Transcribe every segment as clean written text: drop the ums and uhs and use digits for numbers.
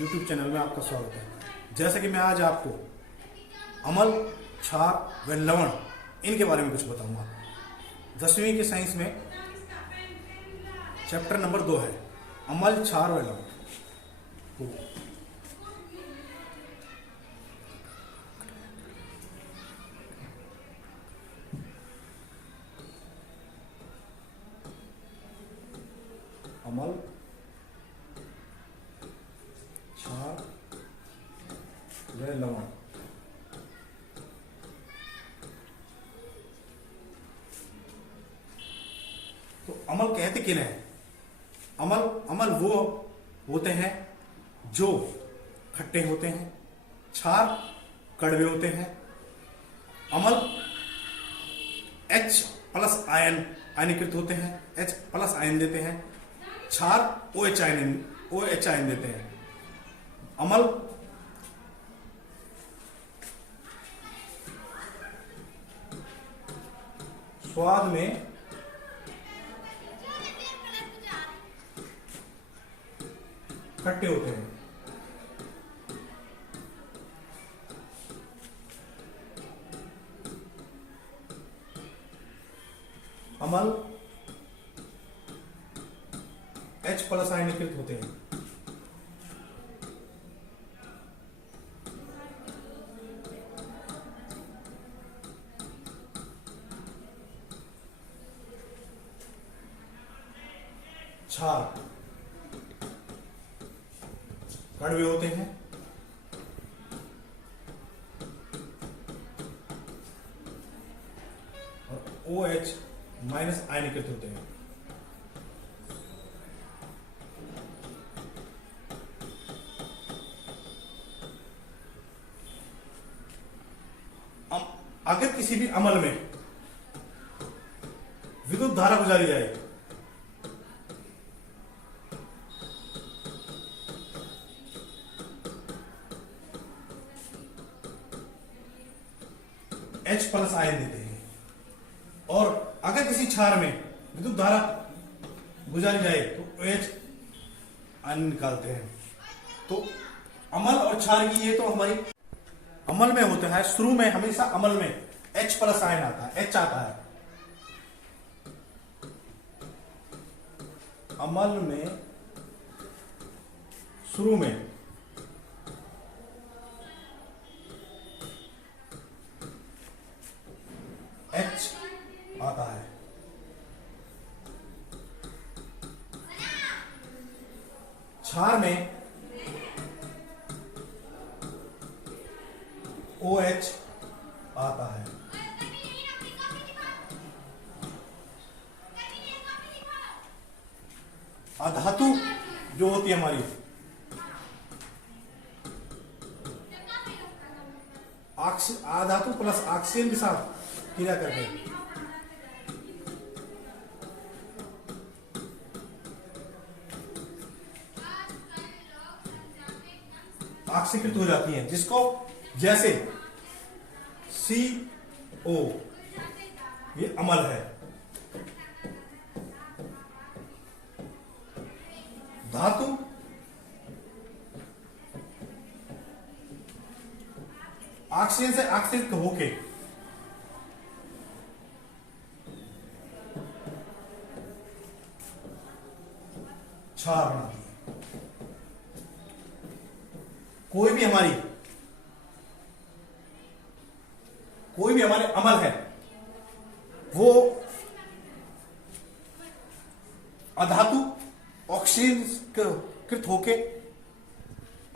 YouTube channel में आपका स्वागत है। जैसे कि मैं आज आपको अम्ल, क्षार व लवण इनके बारे में कुछ बताऊंगा। 10वीं के साइंस में चैप्टर नंबर 2 है अम्ल, क्षार व लवण। अम्ल, क्षार व लवण। तो अम्ल कहते किन्हें हैं? अम्ल वो होते हैं जो खट्टे होते हैं, क्षार कड़वे होते हैं। अम्ल H+ आयनीकृत होते हैं, H+ आयन देते हैं। क्षार OH आयन देते हैं। अम्ल स्वाद में खट्टे होते हैं। अम्ल H+ आयनीकृत होते हैं। क्षार कड़वे होते हैं। और OH- आयनीकृत होते हैं। अगर किसी भी अम्ल में विद्युत धारा गुजारी जाए H+ आयन देते हैं, और अगर किसी क्षार में विद्युत धारा गुजारी जाए तो OH आयन निकालते हैं। तो अम्ल और क्षार की ये तो हमारी अम्ल में होता है। शुरू में हमेशा अम्ल में H+ आयन आता है, H आता है। अम्ल में शुरू में H आता है। क्षार में OH आता है। अधातु जो होती है हमारी अधातु प्लस ऑक्सीजन के साथ क्रिया करके ऑक्सीकृत हो जाती हैं, जिसको जैसे CO ये अम्ल है। धातु ऑक्सीजन से ऑक्सीकृत होके क्षार बनाती है। कोई भी हमारे अम्ल है वो अधातु ऑक्सीजन कृत होके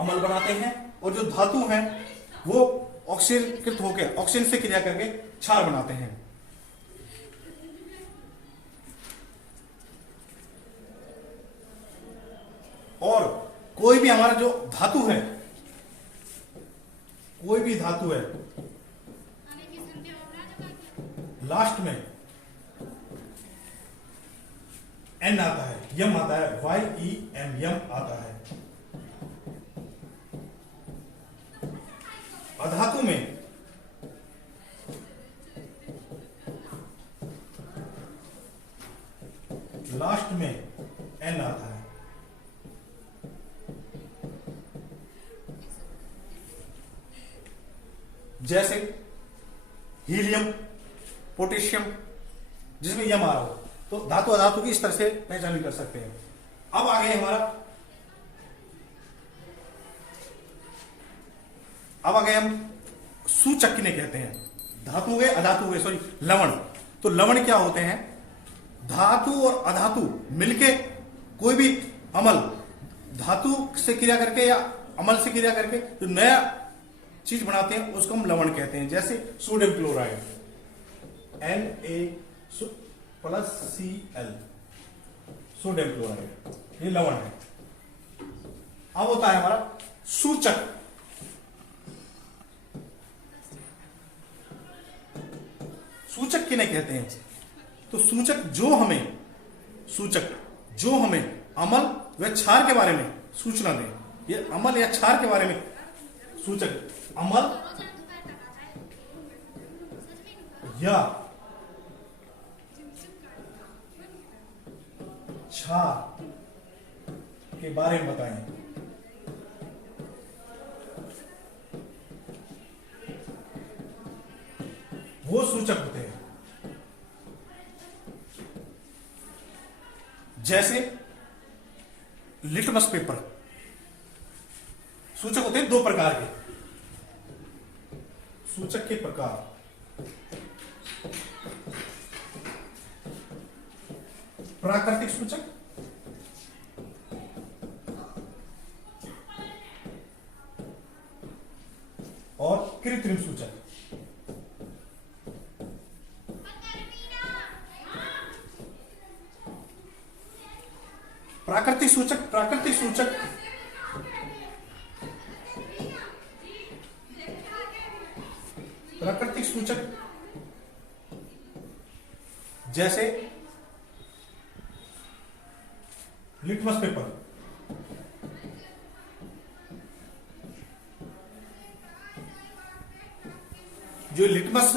अम्ल बनाते हैं, और जो धातु हैं वो ऑक्सीजन कृत होके ऑक्सीजन से क्रिया करके क्षार बनाते हैं। और कोई भी हमारा जो धातु है, कोई भी धातु है, लास्ट में N आता है, यम आता है, YEM यम आता है। अधातु में लास्ट में N आता है। जैसे हीलियम, पोटेशियम, जिसमें यम आ रहा हो, तो धातु अधातु की इस तरह से पहचान कर सकते हैं। अब आ गए हम सूचक किन्हें कहते हैं। धातु हो गए, अधातु हो गए, सॉरी लवण। तो लवण क्या होते हैं? धातु और अधातु मिलके कोई भी अमल, धातु से क्रिया करके या अमल से क्रिया करके जो नया चीज बनाते हैं उसको हम लवण कहते हैं। जैसे sodium chloride Na+Cl, sodium chloride, ये लवण है। अब होता है हमारा सूचक। सूचक किन्हें कहते हैं? तो सूचक जो हमें अमल व क्षार के बारे में सूचना दे। ये अमल या क्षार के बारे में सूचक, अमल या क्षार के बारे में बताएं। वो सूचक होते हैं। जैसे लिटमस पेपर। सूचक होते हैं दो प्रकार के। सूचक के प्रकार, प्राकृतिक सूचक और कृत्रिम सूचक। प्राकृतिक सूचक जैसे लिटमस पेपर, जो लिटमस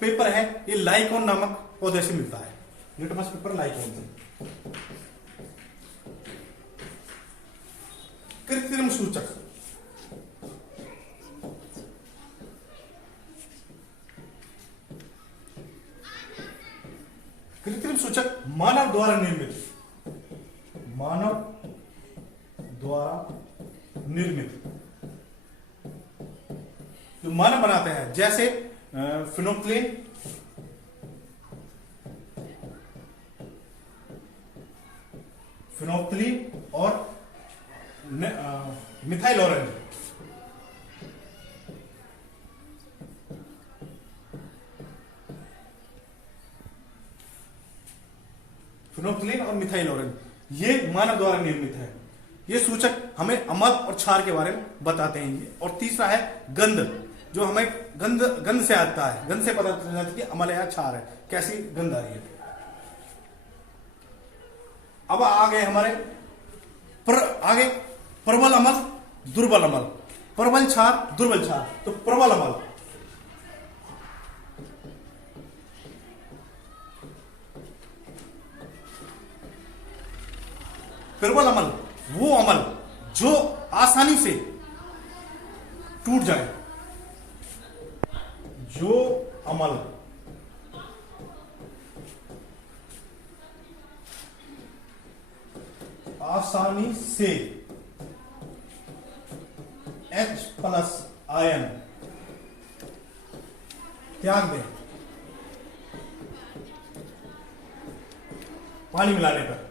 पेपर है ये लाइकोन नामक पौधे से मिलता है। लिटमस पेपर लाइकोन से। कृत्रिम सूचक, कृत्रिम सूचक मानव द्वारा निर्मित जो मानव बनाते हैं। जैसे फिनोप्थलीन और मिथाइल ऑरेंज। फिनोप्थलीन और मिथाइल ऑरेंज ये मानव द्वारा निर्मित है। ये सूचक हमें अमल और क्षार के बारे में बताते हैं। और तीसरा है गंध, जो हमें गंध से आता है। गंध से पता चल जाता है कि अमल है या क्षार है, कैसी गंध आ रही है। अब आगे हमारे आगे प्रबल अमल, दुर्बल अमल। प्रबल क्षार, दुर्बल क्षार। तो प्रबल अमल, प्रबल अमल वो अमल जो आसानी से टूट जाए। जो अमल आसानी से H+ आयन त्याग दें पानी मिलाने पर।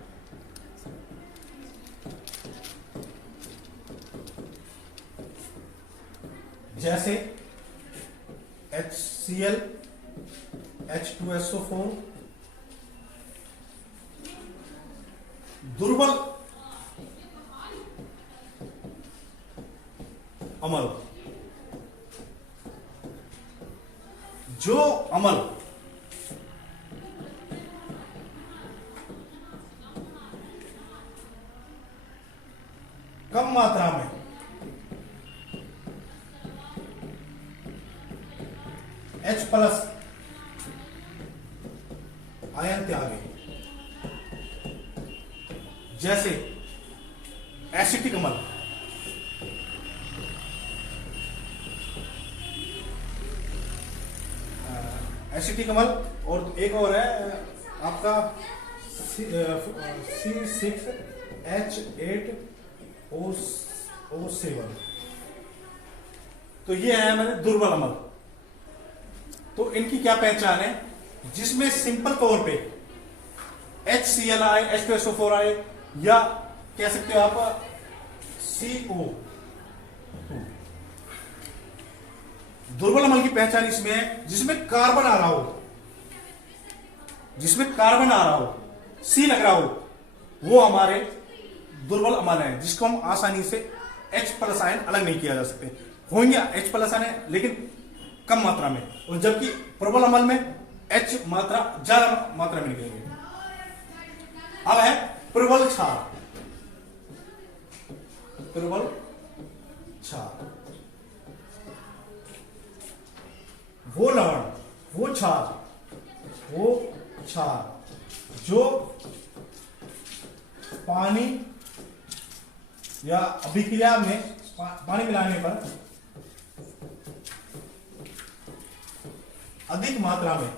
जैसे HCl, H2SO4। दुर्बल अमल, जो अमल कम मात्रा में H+ आयन त्यागे। जैसे एसिटिक अमल, एसिटिक अम्ल, और एक और है आपका C6H8O7। तो ये है मैंने दुर्बल अम्ल। तो इनकी क्या पहचान है? जिसमें सिंपल तौर पे HCl आए, H2SO4 आए, या कह सकते हो आप CO। दुर्बल अम्ल की पहचान इसमें है जिसमें कार्बन आ रहा हो, जिसमें कार्बन आ रहा हो, C लग रहा हो, वो हमारे दुर्बल अम्ल है, जिसको हम आसानी से H+ आयन अलग नहीं किया जा सकते। होंगे H+ आयन लेकिन कम मात्रा में, और जबकि प्रबल अम्ल में H मात्रा ज्यादा मात्रा में निकलेंगे। अब है प्रबल क्षार। प्रबल क्षार वो लवण, वो क्षार जो पानी या अभिक्रिया में पानी मिलाने पर अधिक मात्रा में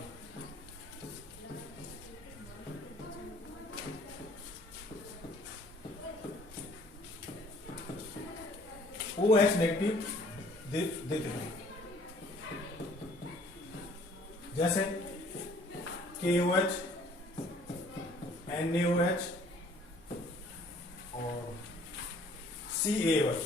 OH नेगेटिव देते हैं, जैसे KOH, NaOH और CaOH।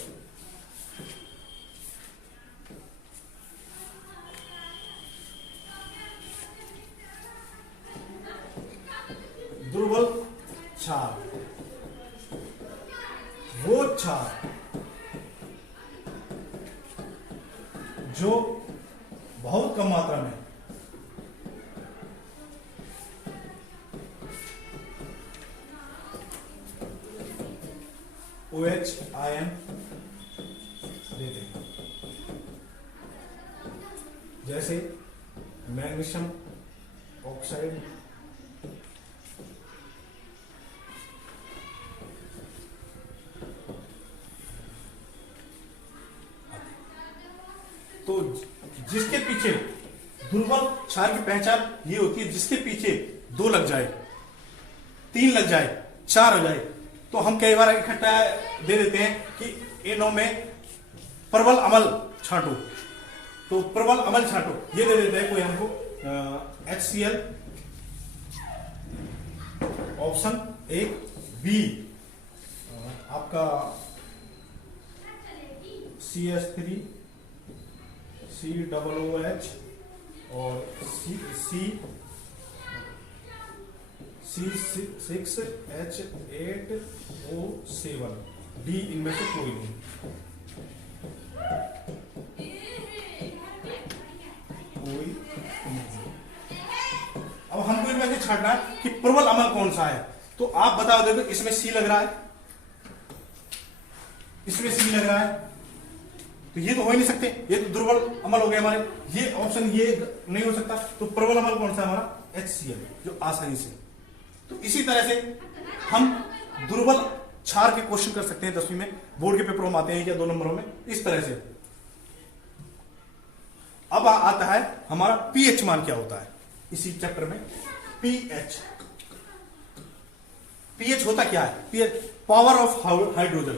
दुर्बल क्षार वो क्षार जो बहुत कम मात्रा में OH आयन देते हैं, जैसे मैग्नीशियम ऑक्साइड, तो जिसके पीछे दुर्बल क्षार की पहचान ये होती है, जिसके पीछे 2 लग जाए, 3 लग जाए, 4 हो जाए, तो हम कई बार इकट्ठा दे देते हैं कि इनों में प्रबल अम्ल छांटो, तो प्रबल अम्ल छांटो ये दे देते हैं कोई हमको HCl ऑप्शन 1, B आपका CH3 COOH और C6H8O7, D इनमें से कोई नहीं। अब हमको इनमें से छांटना है कि प्रबल अम्ल कौन सा है, तो आप बता दोगे इसमें C लग रहा है, इसमें C लग रहा है, तो ये तो हो ही नहीं सकते, ये तो दुर्बल अम्ल हो गए हमारे, ये ऑप्शन ये नहीं हो सकता, तो प्रबल अम्ल कौन सा है हमारा? HCl, जो आसानी से। तो इसी तरह से हम दुर्बल क्षार के क्वेश्चन कर सकते हैं 10वीं में, बोर्ड के पेपरों में आते हैं या 2 नंबरों में, इस तरह से। अब आता है हमारा पीएच मान क्या होता है इसी चैप्टर में। पीएच, पीएच होता क्या है? PH power of hydrogen,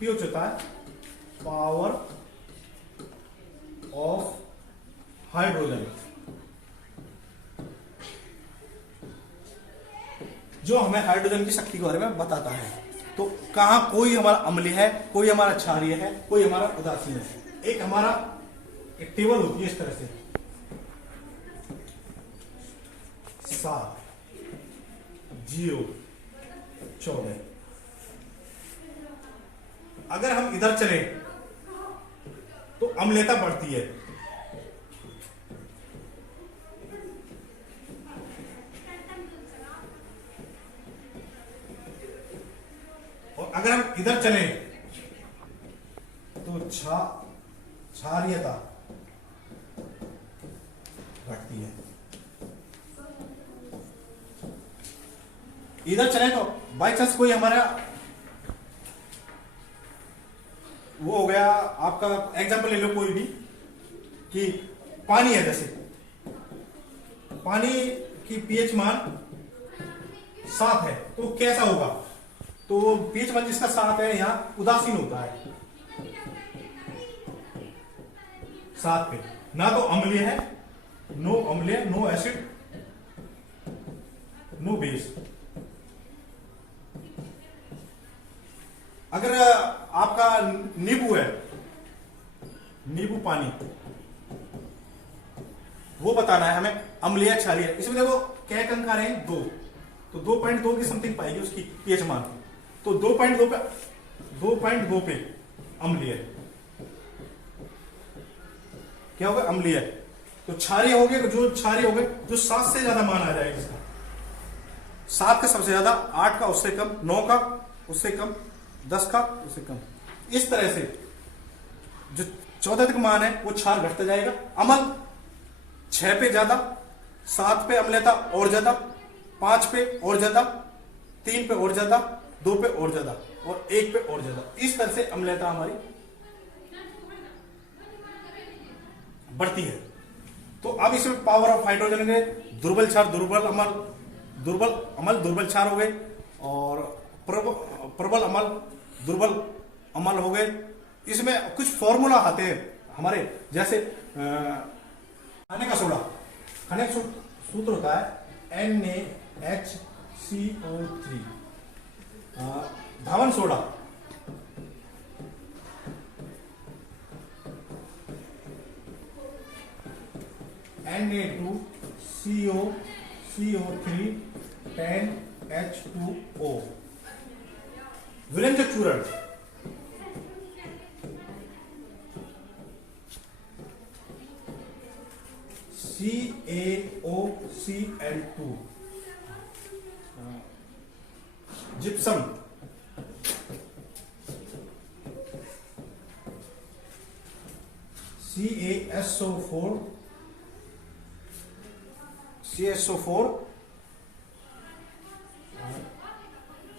pH होता है पावर ऑफ हाइड्रोजन, जो हमें हाइड्रोजन की शक्ति के बारे में बताता है। तो कहां कोई हमारा अम्लीय है, कोई हमारा क्षारीय है, कोई हमारा उदासीन है। एक हमारा एक टेबल होती है इस तरह से 7, 0, 14। अगर हम इधर चले तो अम्लता बढ़ती है, और अगर हम इधर चले तो क्षारीयता घटती है। इधर चले तो बाई चांस कोई हमारा वो हो गया, आपका एग्जांपल ले लो कोई भी, कि पानी है, जैसे पानी की पीएच मान 7 है तो कैसा होगा? तो पीएच मान जिसका 7 है यहाँ उदासीन होता है 7 पे, ना तो अम्लीय है, नो अम्लीय, नो एसिड, नो बेस। अगर आपका नींबू है, नींबू पानी, वो बताना है हमें अम्लीय क्षारीय। इसमें देखो क्या अंक आ रहे हैं 2, तो 2.2 की समथिंग पाएगी उसकी पीएच मान। तो 2.2 पे अम्लीय क्या होगा? अम्लीय। तो क्षारीय हो गए, जो क्षारीय हो गए जो 7 से ज्यादा मान आ जाएगा इसका, 7 का सबसे ज्यादा, 8 का उससे कम, 9 का उससे कम, 10 का उससे कम। इस तरह से जो 14 तक मान है वो क्षार घटता जाएगा। अम्ल 6 पे ज्यादा, 7 पे अम्लता और ज्यादा, 5 पे और ज्यादा, 3 पे और ज्यादा, 2 पे और ज्यादा और 1 पे और ज्यादा। इस तरह से अम्लता हमारी बढ़ती है। तो अब इसमें पावर ऑफ हाइड्रोजन के दुर्बल क्षार, दुर्बल अम्ल, दुर्बल क्षार हो गए, और प्रबल अम्ल, दुर्बल अम्ल हो गए। इसमें कुछ फॉर्मूला आते हैं हमारे, जैसे खाने का सोडा, खाने का सूत्र होता है NaHCO3। धावन सोडा Na2CO3 10H2O। विरंजक चूर्ण CaOCl2। Gypsum CaSO4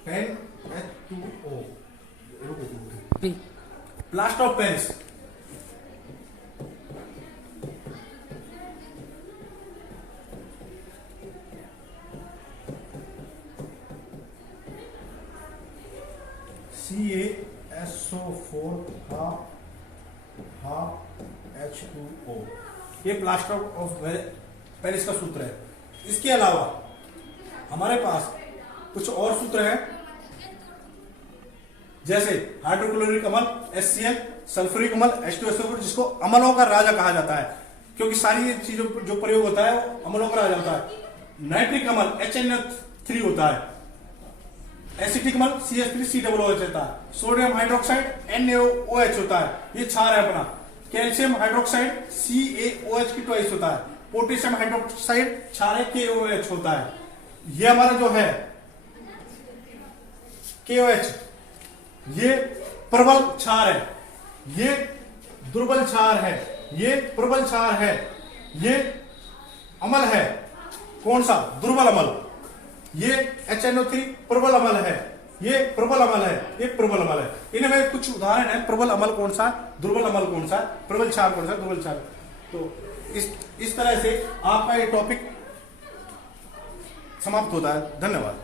10H2O। Plaster of Paris CaSO4 half H2O। ये प्लास्टर ऑफ पेरिस का सूत्र है। इसके अलावा हमारे पास कुछ और सूत्र हैं, जैसे हाइड्रोक्लोरिक अम्ल HCl, सल्फ्यूरिक अम्ल H2SO4, जिसको अम्लों का राजा कहा जाता है, क्योंकि सारी चीजों जो प्रयोग होता है वो अम्लों का राजा होता है। नाइट्रिक अम्ल HNO3 होता है, एसिटिक अम्ल CH3COOH होता है, सोडियम हाइड्रोक्साइड NaOH होता है, ये क्षार है अपना। कैल्शियम हाइड्रोक्साइड CaOH की ट्वाइस होता है, पोटेशियम हाइड्रोक्साइड क्षार है KOH होता है। ये हमारा जो है KOH, ये प्रबल क्षार है, ये दुर्बल क्षार है, ये प्रबल क्षार है, ये अम्ल है। कौन सा? दुर्बल अम्ल। ये HNO3 प्रबल अम्ल है, ये प्रबल अम्ल है, ये प्रबल अम्ल है। इनमें कुछ उदाहरण है, प्रबल अम्ल कौन सा, दुर्बल अम्ल कौन सा, प्रबल क्षार कौन सा, दुर्बल क्षार। तो इस तरह से आपका ये टॉपिक समाप्त होता है। धन्यवाद।